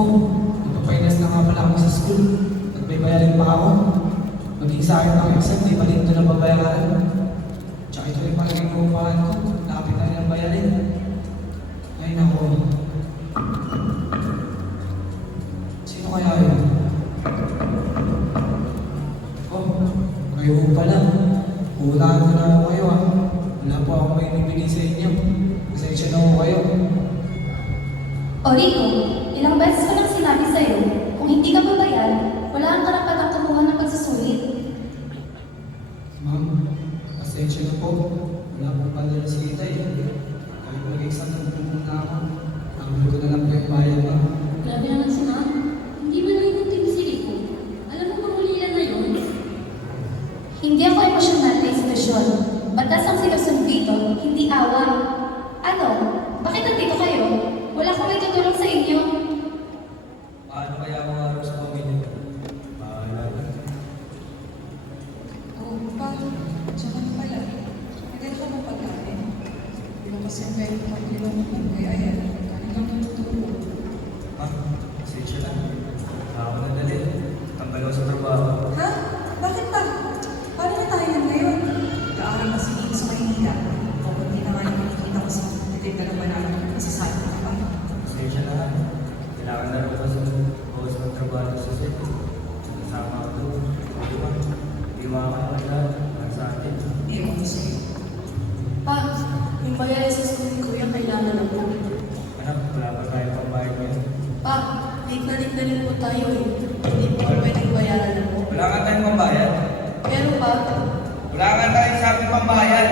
Ako, nagpa-finance na nga pala ako sa school. Nagbaybayarin pa ako. Maging sa akin ang exam, di pa din ito nababayaran. Tsaka ito rin parang yung upahan ko. Nakapit na rin ang bayarin. Ay nako. Sino kaya yun? Oh, kayo po pala. Uulahan ko na ako kayo ah. Wala po ako may bibigay sa inyo. Pasensya na ako kayo. O Rico, ilang beses ko nang sinabi sa'yo, kung hindi ka babayad, wala kang karapatang kumuha ng pagsusulit. Ma'am, pasensya na po. Wala po pala si Tita eh. Kahit mag-exam na pumunta ako. Nakabili ko na lang po yung bayan ma'am. Grabe naman si Ma'am. Hindi ba naiintindihan si Rico? Alam mo bang ulian na yun? Hindi ako emosyonal na institusyon. Batas ang sinusunod dito, hindi awa. Ano? Bakit nandito kayo? Wala akong may tutulong sa inyo. Paano kaya mga araw sa pamilya? Bahala na. Oo, pa. Tsaka na pala. Nagano ka mo pagkain? Hindi mo kasi ang kayo pagkailan mo kung kaya ayan. Kanin lang natutulog. Ma'am, pasensya na. Ako na dali. Tambal ako sa trabaho. Ha? Bakit pa? Paano na tayo na ngayon? Kaaral na si Ian sa Maynila. O kung di na nga yung kinikita ko sa detecta naman namin, masasabi ka pa. Pasensya na. Kailangan na rin kasi bukas ng trabaho sa set. Kasama ako doon. Di ba? Di makakalaga sa atin. Hindi ako sa'yo. Pa, yung bayaran sa school ni Kuya kailangan na po. Anak, wala pa tayo pambayad ngayon. Pa, late na rin po tayo eh. Hindi po pwedeng bayaran na po. Wala nga tayong pambayad. Pero pa, Wala nga tayong sabi pambayad.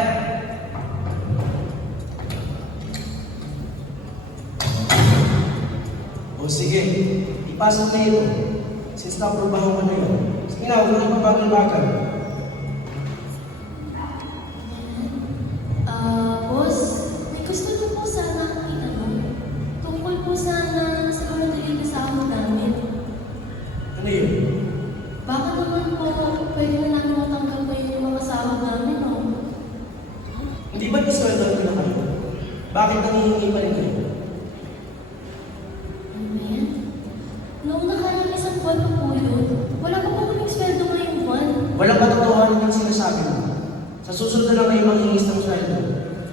O sige, ipasok na ito. Since na-aprobahan mo na yun. Sige na, huwag na mabagal-bagal. boss, may gusto niyo po sana akong itanong. Tungkol po sana sa mga naliligo sa ako namin. Ano yun? Baka naman po, pwede na namin matanggap po yung mga sahod namin, no? Hindi ba disweldo na kayo? Bakit nangihingi pa rin kayo? Ano ba yan? Noong nakarang isang buwan pa po yun, wala pa po kaming sweldo ngayong buwan. Walang katotohanan yung sinasabi mo. Sa susunod na lang kayo manghingis ng sweldo.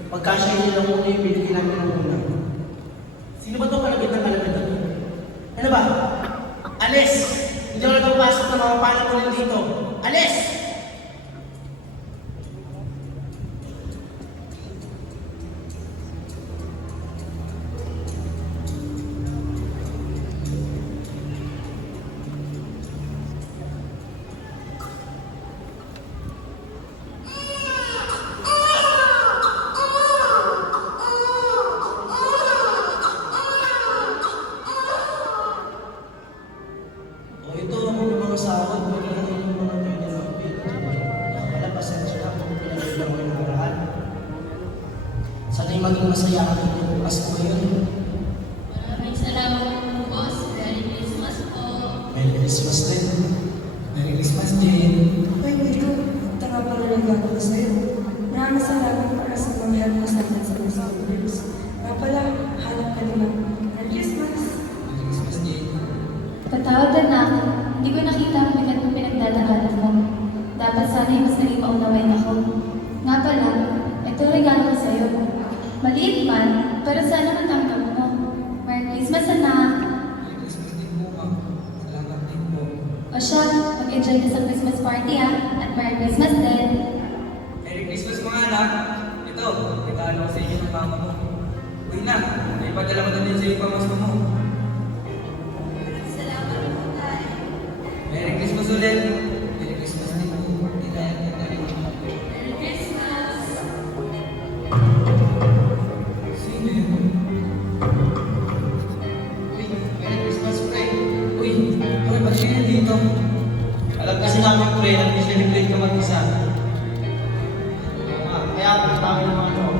Pagkasya niyo lang muna yung binigay namin ng una. Sino ba itong kalabit na kalabit na ito? Ano ba? Alis! Hindi ako nagpapasok ng mga panamunan dito. Alis! O ito ang mga sahod, magiging yung mga pwede mag-pay. Wala pasensya na kung pinagbilang mo yung nakaraan. Sana'y maging masaya ka dito bukas po yun. Maraming salamat po, boss. Merry Christmas po. Merry Christmas din. Merry Christmas din. Uy, Milo, tanga pala ng gagawin sa'yo. Maraming salamat para sa mga help mo sa akin sa mga schoolers. Nga pala, hanap ka din ng Merry Christmas. Merry Christmas din. Patawad ka na ako. Hindi ko nakita ang bigat ng pinagdadaanan mo. Dapat sana'y mas naging maunawain ako. Nga pala, ito regalo ko sa'yo. Maliit man, pero sana matanggap mo. Merry Christmas, anak! Merry Christmas din po ma'am. Salamat din po. O siya, mag-enjoy ka sa Christmas party ha. At Merry Christmas din. Merry Christmas mga anak. Ito, regalo ko sa inyo ng mama mo. Uy na, may padala ko na din sa iyo pamasko mo. Salamat po tayo. Merry Christmas ulit. Merry Christmas din po. Inayan ko na rin. Merry Christmas. Sino yun? Uy, Merry Christmas pre. Uy, pre, ba't siya dito? Alam kasi namin pre, nag-celebrate ka mag-isa. Kaya punta kami ng mga tropa.